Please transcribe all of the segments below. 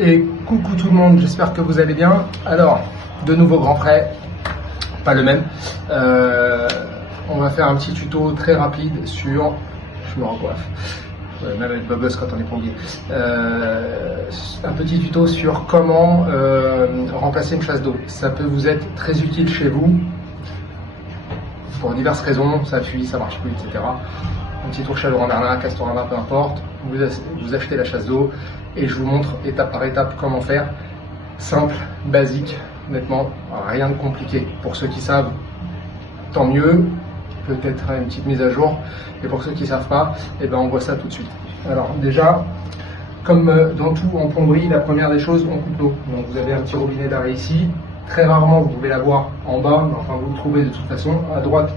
Et coucou tout le monde, j'espère que vous allez bien. Alors, de nouveau grand frais, pas le même. On va faire un petit tuto très rapide sur... Je me recoiffe. Même avec Bubbles quand on est plombier. Un petit tuto sur comment remplacer une chasse d'eau. Ça peut vous être très utile chez vous. Pour diverses raisons, ça fuit, ça marche plus, etc. Un petit tour chaleur en arnaque, Castorama, peu importe. Vous achetez la chasse d'eau et je vous montre étape par étape comment faire. Simple, basique, honnêtement, rien de compliqué. Pour ceux qui savent, tant mieux. Peut-être une petite mise à jour. Et pour ceux qui ne savent pas, eh ben on voit ça tout de suite. Alors déjà, comme dans tout en plomberie, la première des choses, on coupe l'eau. Donc vous avez un petit robinet d'arrêt ici. Très rarement vous pouvez l'avoir en bas, mais enfin vous le trouvez de toute façon à droite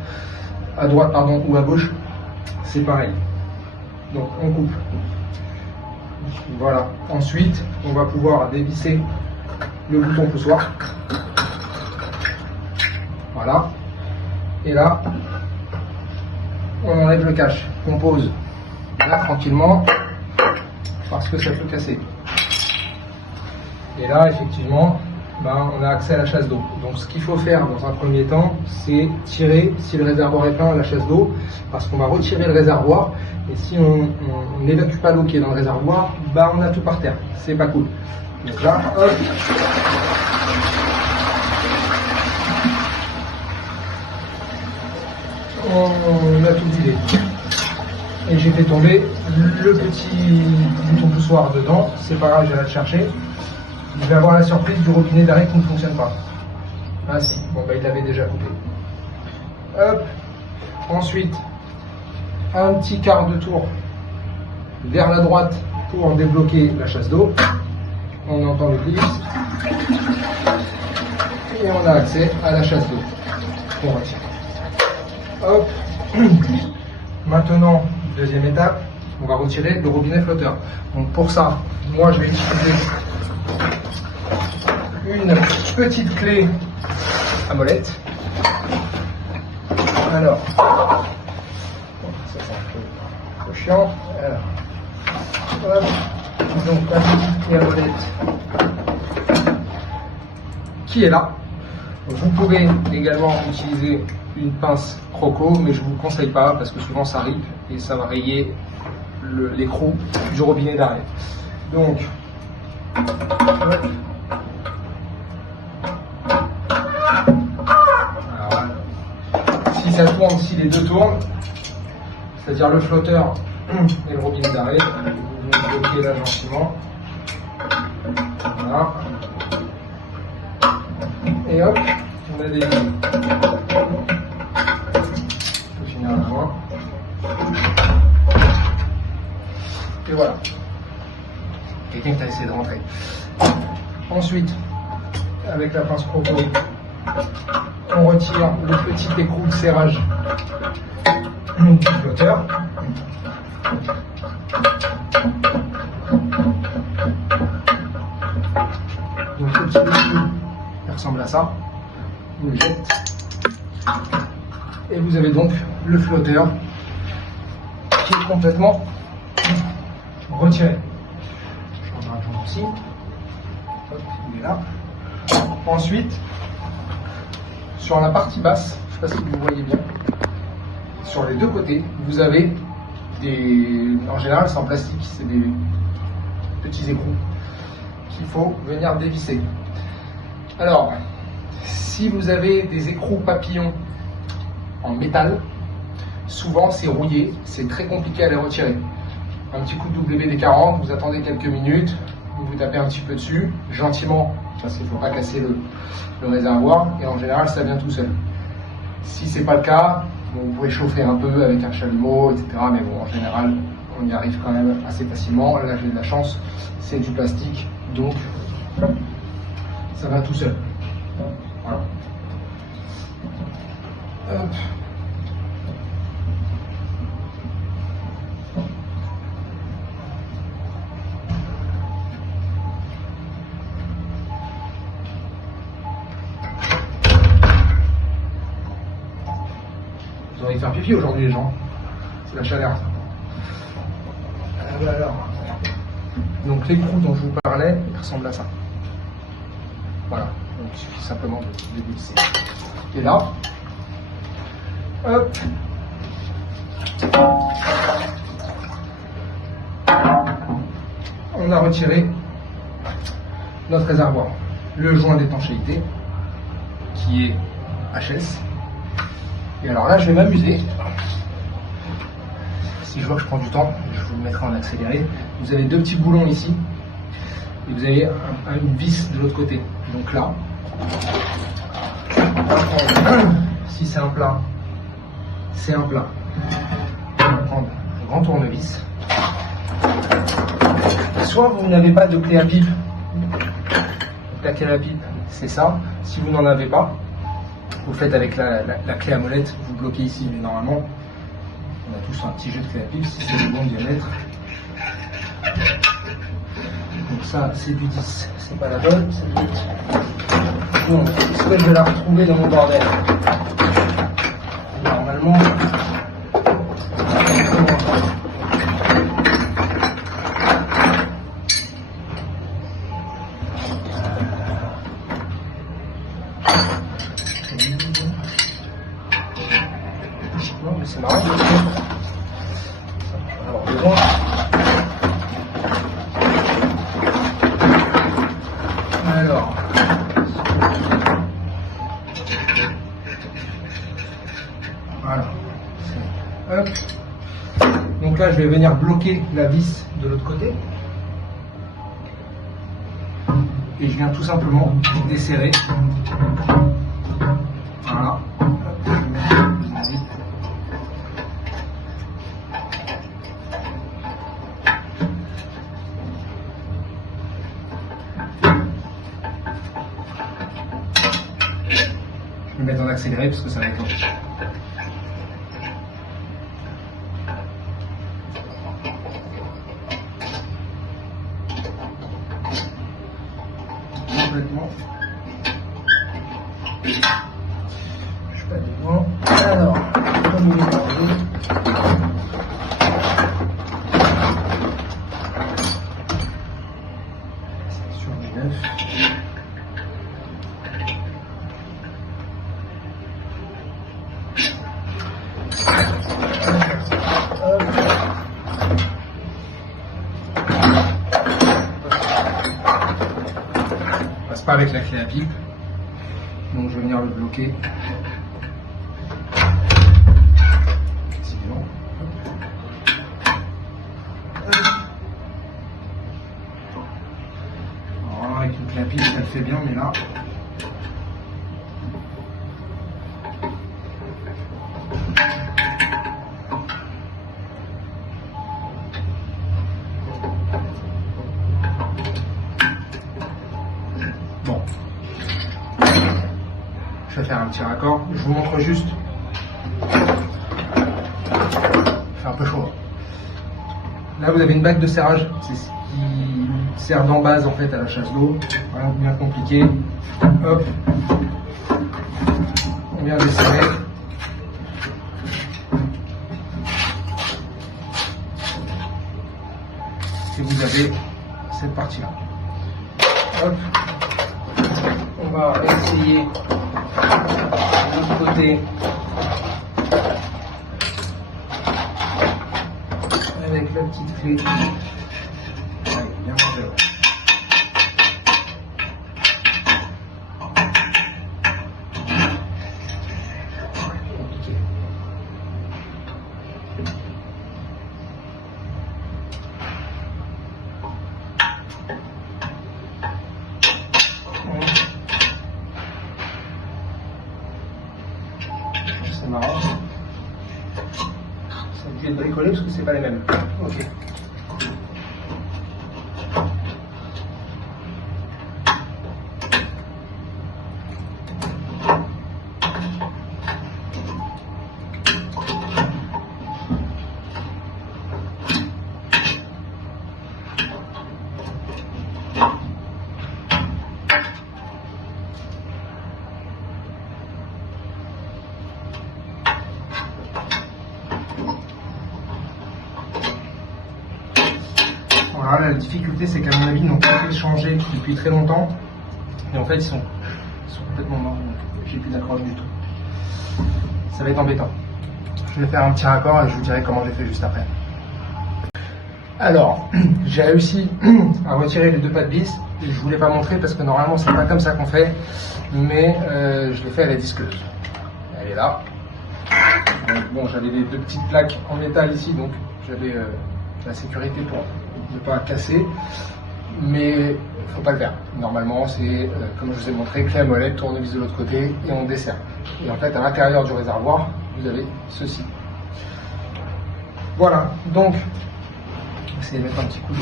pardon, ou à gauche, c'est pareil. Donc on coupe. Voilà. Ensuite, on va pouvoir dévisser le bouton poussoir. Voilà. Et là, on enlève le cache qu'on pose là tranquillement parce que ça peut casser. Et là, effectivement, on a accès à la chasse d'eau. Donc ce qu'il faut faire dans un premier temps, c'est tirer, si le réservoir est plein, la chasse d'eau, parce qu'on va retirer le réservoir, et si on n'évacue pas l'eau qui est dans le réservoir, on a tout par terre. C'est pas cool. Donc là, hop. On a tout vidé. Et j'ai fait tomber le petit bouton poussoir dedans. C'est pas grave, j'irai le chercher. Je vais avoir la surprise du robinet d'arrêt qui ne fonctionne pas. Ah si, bon il l'avait déjà coupé. Hop. Ensuite, un petit quart de tour vers la droite pour débloquer la chasse d'eau. On entend le clips. Et on a accès à la chasse d'eau. On retire. Hop. Maintenant, deuxième étape, on va retirer le robinet flotteur. Donc pour ça, moi je vais utiliser une petite clé à molette. Alors, ça c'est un peu chiant. Alors, hop. Donc la petite clé à molette qui est là. Vous pouvez également utiliser une pince croco, mais je ne vous conseille pas parce que souvent ça ripe et ça va rayer l'écrou du robinet d'arrêt. Donc, hop. Si ça tourne, si les deux tournent, c'est-à-dire le flotteur et le robinet d'arrêt, vous venez bloquer là gentiment. Voilà. Et hop, on a des lignes. Je vais finir la main. Et voilà. Quelqu'un qui a essayé de rentrer. Ensuite, avec la pince croco, on retire le petit écrou de serrage du flotteur. Donc le petit écrou, il ressemble à ça. Vous le jettez. Et vous avez donc le flotteur qui est complètement retiré. Je vais en ici. Hop, il est là. Ensuite, sur la partie basse, je ne sais pas si vous voyez bien, sur les deux côtés, vous avez des... En général, c'est en plastique, c'est des petits écrous qu'il faut venir dévisser. Alors, si vous avez des écrous papillons en métal, souvent c'est rouillé, c'est très compliqué à les retirer. Un petit coup de WD-40, vous attendez quelques minutes, vous tapez un petit peu dessus, gentiment, parce qu'il ne faut pas casser le réservoir, et en général ça vient tout seul. Si c'est pas le cas, vous pouvez chauffer un peu avec un chalumeau, etc. Mais bon, en général, on y arrive quand même assez facilement. Là j'ai de la chance, c'est du plastique, donc ça va tout seul. Voilà. Hop. Vous aurez faire pipi aujourd'hui les gens. C'est la chaleur. Alors. Donc l'écrou dont je vous parlais, il ressemble à ça. Voilà, donc il suffit simplement de dévisser. Et là, hop, on a retiré notre réservoir, le joint d'étanchéité qui est HS. Et alors là, je vais m'amuser. Si je vois que je prends du temps, je vous le mettrai en accéléré. Vous avez deux petits boulons ici et vous avez une vis de l'autre côté. Donc là, si c'est un plat, c'est un plat. On va prendre un grand tournevis. Soit vous n'avez pas de clé à pipe, la clé à pipe, c'est ça. Si vous n'en avez pas, vous faites avec la clé à molette, vous bloquez ici. Mais normalement, on a tous un petit jeu de clé à pipe, si c'est le bon diamètre. Donc ça, c'est du 10, c'est pas la bonne, c'est du 8. Donc, est-ce que je vais la retrouver dans mon bordel? Normalement, non, mais c'est marrant. Alors, besoin. Alors. Voilà. Hop. Donc là, je vais venir bloquer la vis de l'autre côté. Et je viens tout simplement desserrer. Voilà. Je vais mettre en accéléré parce que ça va être long. Complètement. Je suis pas devant. Alors, comme il est mangé. Sur du 9. Passe pas avec la clé à pipe, donc je vais venir le bloquer. Sinon, alors, avec une clé à pipe, ça le fait bien, mais là. Bon, je vais faire un petit raccord. Je vous montre juste. Il fait un peu chaud. Là, vous avez une bague de serrage. C'est ce qui sert d'embase en fait à la chasse d'eau. Rien de bien compliqué. Hop, on vient desserrer. Et vous avez cette partie-là. Hop. On va essayer de l'autre côté avec la petite clé. Allez, bien mangé. Compliqué. C'est marrant. Ça a dû être bricolé parce que c'est pas les mêmes. Ok. difficulté, c'est qu'à mon avis, ils n'ont pas été changés depuis très longtemps. Et en fait, ils sont complètement morts. Donc, j'ai plus d'accroche du tout. Ça va être embêtant. Je vais faire un petit raccord et je vous dirai comment j'ai fait juste après. Alors, j'ai réussi à retirer les deux pas de vis. Je ne vous l'ai pas montré parce que normalement, c'est pas comme ça qu'on fait. Mais je l'ai fait à la disqueuse. Elle est là. Donc, bon, j'avais les deux petites plaques en métal ici, donc j'avais la sécurité pour ne pas casser. Mais il ne faut pas le faire. Normalement, c'est, comme je vous ai montré, clé à molette, tournevis de l'autre côté et on dessert. Et en fait, à l'intérieur du réservoir, vous avez ceci. Voilà, donc, on va essayer de mettre un petit coup de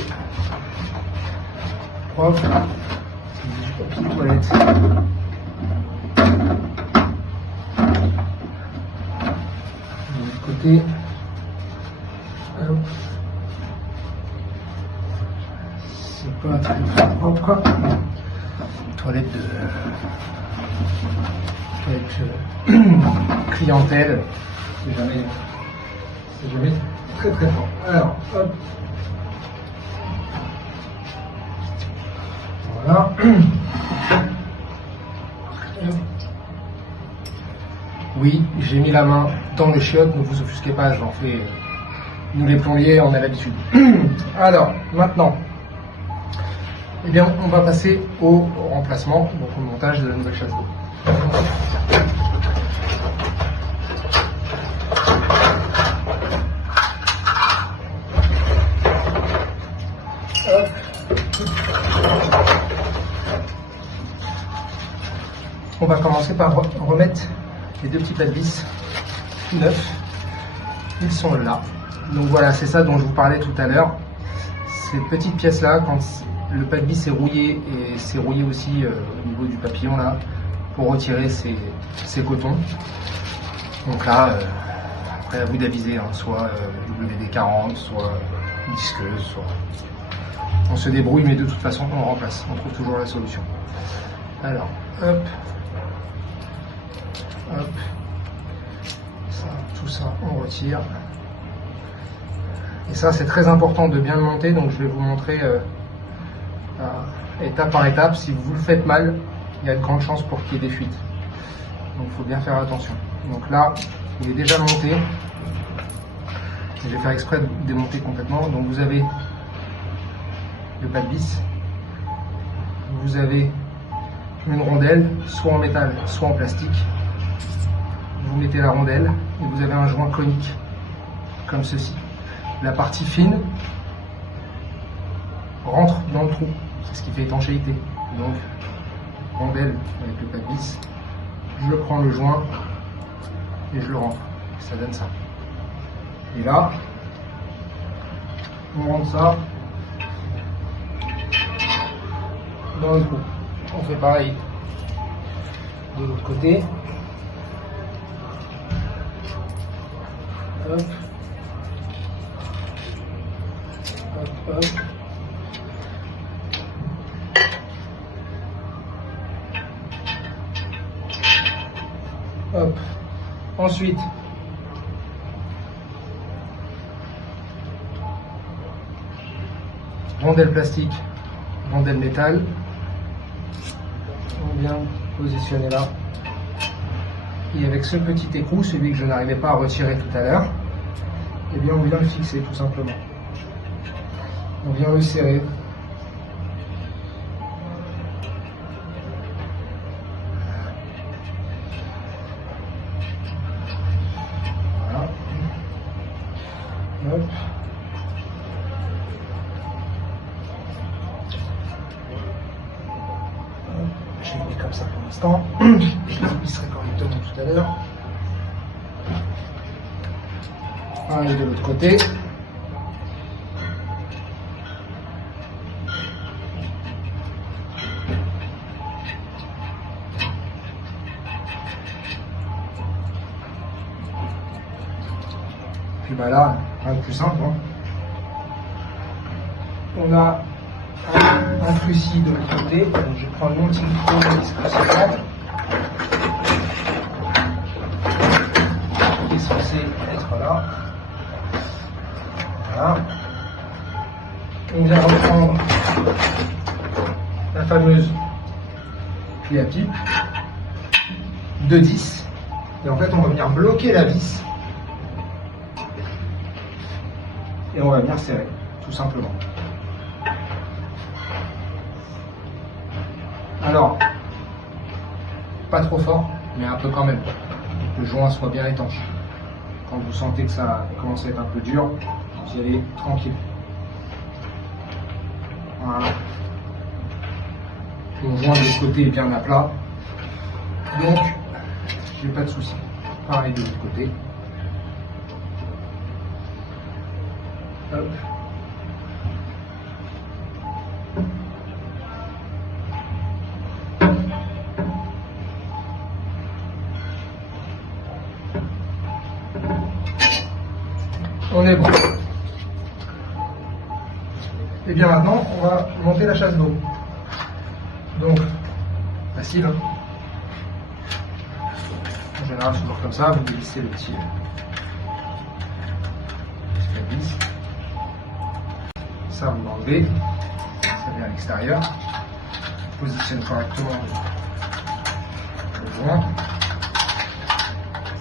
propre. Du papier toilette. De l'autre côté. Hop. C'est pas très propre, quoi. Toilette clientèle, c'est jamais très très fort. Alors, hop. Voilà. Oui, j'ai mis la main dans le chiotte, ne vous offusquez pas, j'en fais. Nous les plombiers, on a l'habitude. Alors, maintenant, eh bien, on va passer au remplacement, donc au montage de la nouvelle chasse d'eau. On va commencer par remettre les deux petits pas de vis neufs. Ils sont là. Donc voilà, c'est ça dont je vous parlais tout à l'heure. Ces petites pièces là, quand le pas de vis est rouillé et c'est rouillé aussi au niveau du papillon là, pour retirer ces cotons. Donc là, après à vous d'aviser, hein, soit WD-40, soit disqueuse, soit on se débrouille, mais de toute façon on remplace, on trouve toujours la solution. Alors, hop, hop, ça, tout ça on retire. Et ça c'est très important de bien le monter, donc je vais vous montrer étape par étape. Si vous le faites mal, il y a de grandes chances pour qu'il y ait des fuites. Donc il faut bien faire attention. Donc là, il est déjà monté. Je vais faire exprès de démonter complètement. Donc vous avez le pas de vis. Vous avez une rondelle, soit en métal, soit en plastique. Vous mettez la rondelle et vous avez un joint conique, comme ceci. La partie fine rentre dans le trou. C'est ce qui fait étanchéité. Donc, rondelle avec le pas de vis, je prends le joint et je le rentre. Ça donne ça. Et là, on rentre ça dans le trou. On fait pareil de l'autre côté. Hop. Hop, hop. Hop. Ensuite, rondelle plastique, rondelle métal. On vient positionner là. Et avec ce petit écrou, celui que je n'arrivais pas à retirer tout à l'heure, eh bien on vient le fixer tout simplement. On vient le serrer. Voilà. Hop. Je l'ai mis comme ça pour l'instant. Je l'ai visserai correctement tout à l'heure. Et de l'autre côté. Puis bah là, rien de plus simple. Hein. On a un fusil de l'autre côté, donc je vais prendre mon petit micro discrètement. Qui est censé être là. Voilà. On vient reprendre la fameuse clé à pipe de 10. Et en fait, on va venir bloquer la vis. Et on va venir serrer, tout simplement. Alors, pas trop fort, mais un peu quand même. Pour que le joint soit bien étanche. Quand vous sentez que ça commence à être un peu dur, vous y allez tranquille. Voilà. Le joint de l'autre côté est bien à plat. Donc, j'ai pas de souci. Pareil de l'autre côté. Hop. On est bon. Et bien maintenant, on va monter la chasse d'eau. Donc, facile. Hein. En général, c'est toujours comme ça. Vous glissez le petit vis. Ça, vous l'enlevez. Ça vient à l'extérieur. Positionne correctement le joint.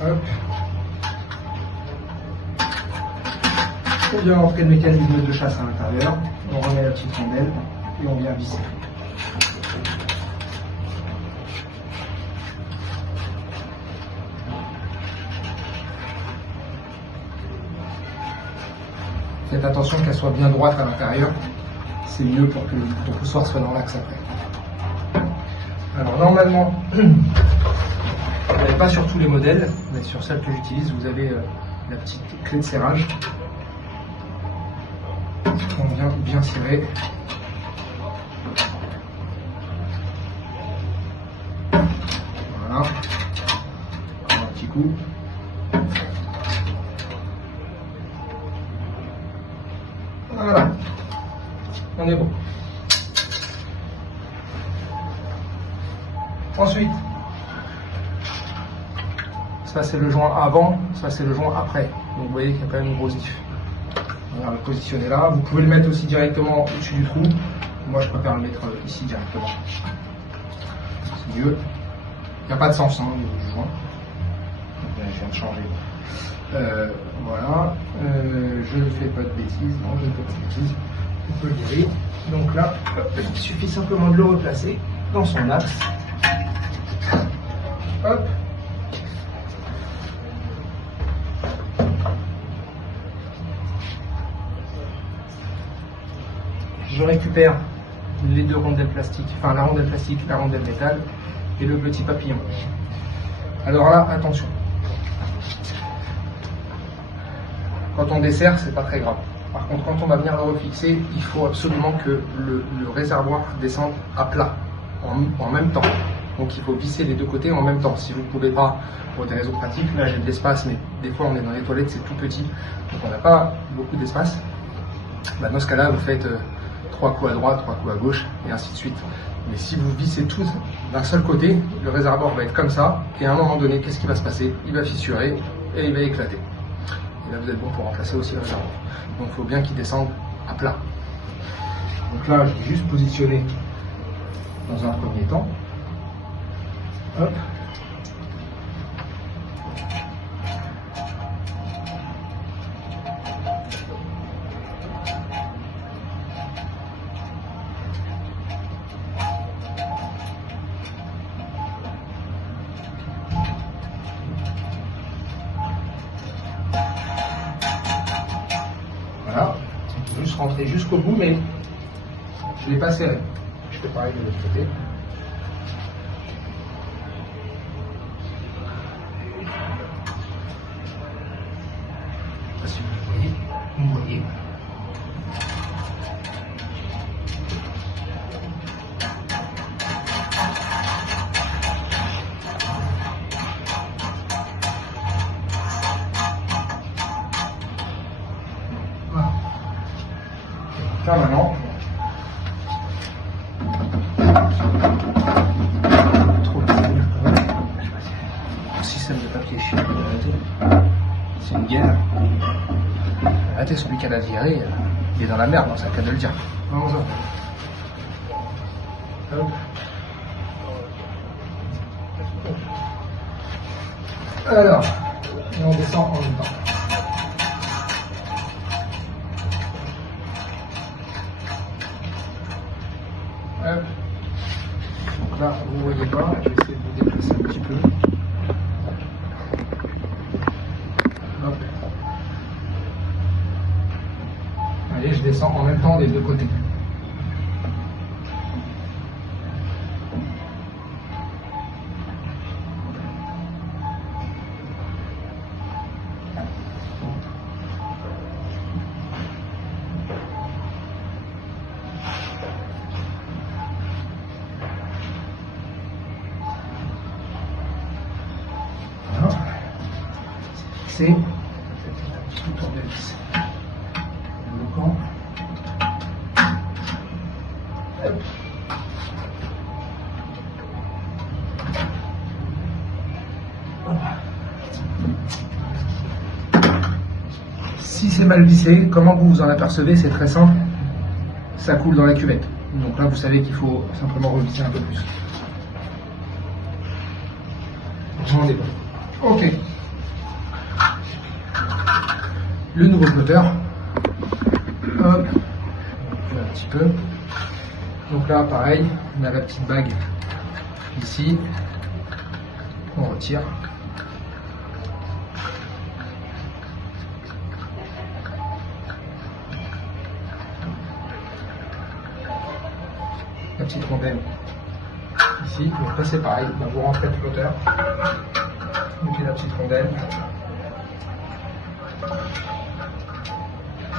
Hop. On vient entrer le mécanisme de chasse à l'intérieur, on remet la petite rondelle et on vient visser. Faites attention qu'elle soit bien droite à l'intérieur, c'est mieux pour que ton poussoir soit dans l'axe après. Alors normalement, vous n'avez pas sur tous les modèles, mais sur celle que j'utilise, vous avez la petite clé de serrage. On vient bien serrer. Voilà. Un petit coup. Voilà. On est bon. Ensuite, ça c'est le joint avant, ça c'est le joint après. Donc vous voyez qu'il y a quand même une grosse diff. On va le positionner là. Vous pouvez le mettre aussi directement au-dessus du trou. Moi, je préfère le mettre ici directement. C'est mieux. Il n'y a pas de sens, hein, au niveau du joint. Je viens de changer. Voilà. Je ne fais pas de bêtises. Non, je ne fais pas de bêtises. On peut le virer. Donc là, il suffit simplement de le replacer dans son axe. Hop. Je récupère les deux rondelles plastiques, enfin la rondelle plastique, la rondelle métal et le petit papillon. Alors là, attention. Quand on dessert, c'est pas très grave. Par contre, quand on va venir le refixer, il faut absolument que le réservoir descende à plat, en même temps. Donc il faut visser les deux côtés en même temps. Si vous ne pouvez pas, pour des raisons pratiques, là j'ai de l'espace, mais des fois on est dans les toilettes, c'est tout petit, donc on n'a pas beaucoup d'espace. Bah, dans ce cas-là, vous faites 3 coups à droite, 3 coups à gauche, et ainsi de suite. Mais si vous vissez tous d'un seul côté, le réservoir va être comme ça, et à un moment donné, qu'est-ce qui va se passer? Il va fissurer, et il va éclater. Et là, vous êtes bon pour remplacer aussi le réservoir. Donc il faut bien qu'il descende à plat. Donc là, je vais juste positionner dans un premier temps. Hop. Voilà, on peut juste rentrer jusqu'au bout, mais je ne l'ai pas serré. Je fais pareil de l'autre côté. Si vous voyez. Voilà. Là maintenant, système de papier c'est une guerre. Arrêtez celui qu'elle a viré. Il est dans la merde, c'est le cas de le dire. Vraiment ça. Hop. Alors, et on descend en même temps. Hop. Donc là, vous ne voyez pas, je vais essayer de vous déplacer un petit peu. Hop. Allez, je descends en même temps des deux côtés. C'est un petit peu tourner le vis. Bloquant. Hop. Si c'est mal vissé, comment vous vous en apercevez? C'est très simple, ça coule dans la cuvette. Donc là, vous savez qu'il faut simplement revisser un peu plus. On est bon. Ok. Le nouveau flotteur. Hop. Un petit peu. Donc là, pareil, on a la petite bague ici. On retire. La petite rondelle ici. Donc là, c'est pareil. Vous rentrez le flotteur. Mettez la petite rondelle.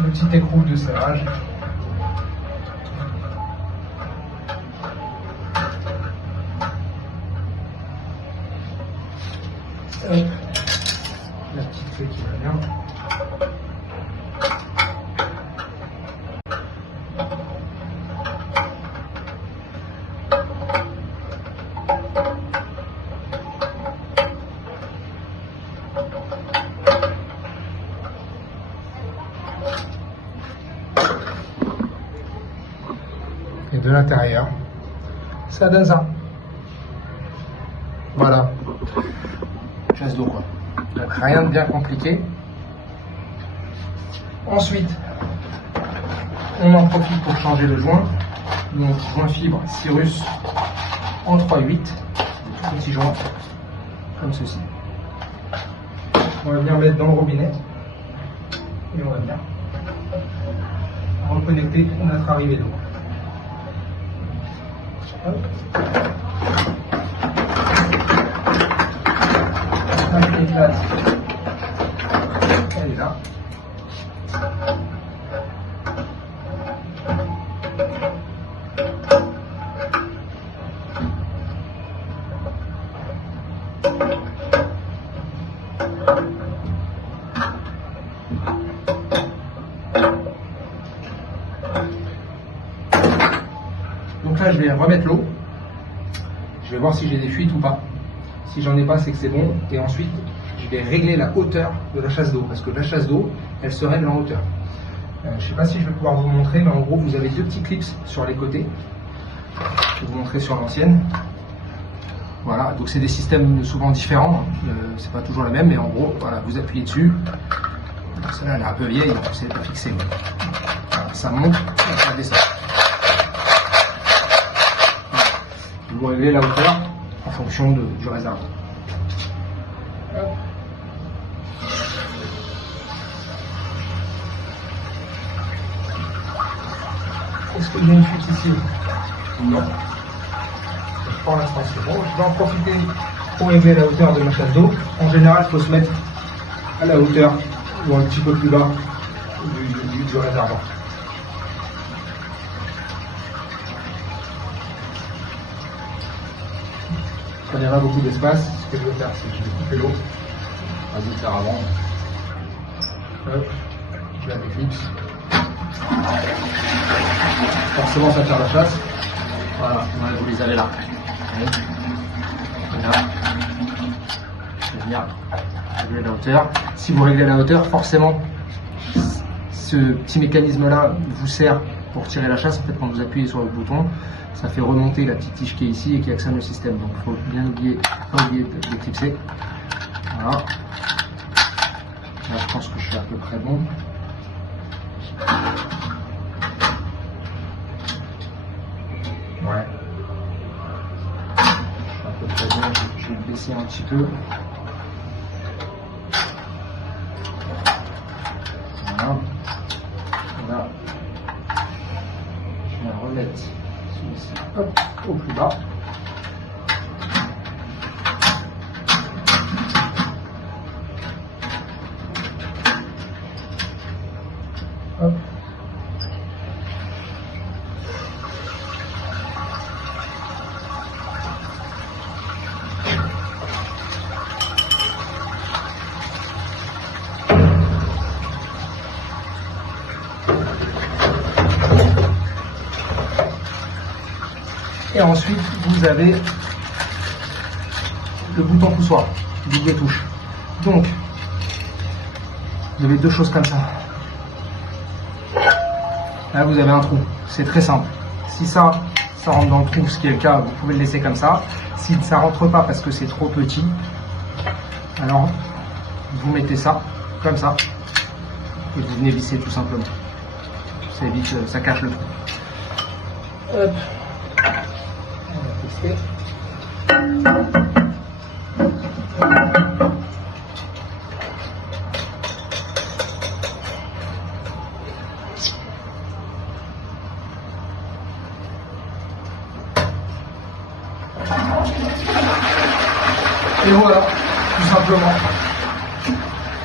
Le petit écrou de serrage. Hop. La petite clé qui va bien. Et de l'intérieur, ça donne ça. Voilà. Chasse d'eau quoi. Donc rien de bien compliqué. Ensuite, on en profite pour changer le joint. Donc joint fibre Cyrus en 3/8. Petit joint comme ceci. On va bien mettre dans le robinet. Et on va bien reconnecter notre arrivée d'eau. Hop. La clé plate, elle est là. Donc là, je vais remettre l'eau. Je vais voir si j'ai des fuites ou pas. Si j'en ai pas, c'est que c'est bon. Et ensuite, je vais régler la hauteur de la chasse d'eau. Parce que la chasse d'eau, elle se règle en hauteur. Je ne sais pas si je vais pouvoir vous montrer, mais en gros, vous avez deux petits clips sur les côtés. Je vais vous montrer sur l'ancienne. Voilà, donc c'est des systèmes souvent différents. C'est pas toujours le même, mais en gros, voilà, vous appuyez dessus. Celle-là, elle est un peu vieille, donc c'est pas fixé. Voilà, ça monte, ça descend. Vous réglez la hauteur en fonction du réservoir. Est-ce qu'il y a une fuite ici? Non. Pour l'instant c'est bon. Je vais en profiter pour régler la hauteur de ma chasse d'eau. En général, il faut se mettre à la hauteur ou un petit peu plus bas du réservoir. Quand il y aura beaucoup d'espace, ce que je vais faire, c'est que je vais couper l'eau. On va le faire avant. Hop, je la déclipse. Forcément, ça tire la chasse. Voilà, vous les avez là. Et là, je vais venir régler la hauteur. Si vous réglez la hauteur, forcément, ce petit mécanisme-là vous sert pour tirer la chasse. En fait, quand vous appuyez sur le bouton, ça fait remonter la petite tige qui est ici et qui actionne le système. Donc il faut bien pas oublier d'éclipser. Voilà. Là, je pense que je suis à peu près bon. Ouais. Je suis à peu près bon. Je vais le baisser un petit peu. Voilà. Là. Je vais remettre celui-ci au plus bas. Hop. Et ensuite, vous avez le bouton poussoir, double touche. Donc, vous avez deux choses comme ça. Là, vous avez un trou. C'est très simple. Si ça rentre dans le trou, ce qui est le cas, vous pouvez le laisser comme ça. Si ça rentre pas parce que c'est trop petit, alors vous mettez ça comme ça et vous venez visser tout simplement. Ça évite, ça cache le trou. Hop. On va tester. Et voilà, tout simplement.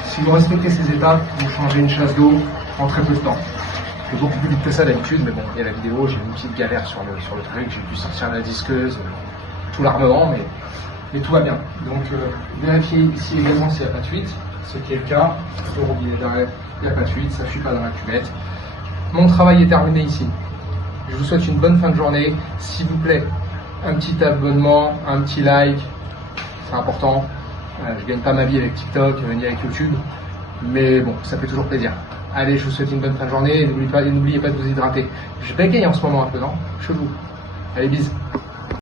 Si vous respectez ces étapes, vous changez une chasse d'eau en très peu de temps. C'est beaucoup plus vite que ça d'habitude, mais bon, il y a la vidéo, j'ai eu une petite galère sur le truc, j'ai dû sortir la disqueuse, tout l'armement, mais tout va bien. Donc vérifiez ici également s'il n'y a pas de fuite, ce qui est le cas. Le robinet d'arrêt, il n'y a pas de fuite, ça ne fuit pas dans la cuvette. Mon travail est terminé ici. Je vous souhaite une bonne fin de journée. S'il vous plaît, un petit abonnement, un petit like, c'est important. Je gagne pas ma vie avec TikTok ni avec YouTube, mais bon, ça fait toujours plaisir. Allez, je vous souhaite une bonne fin de journée et n'oubliez pas de vous hydrater. Je bégaye en ce moment un peu, non? Chelou. Allez, bisous.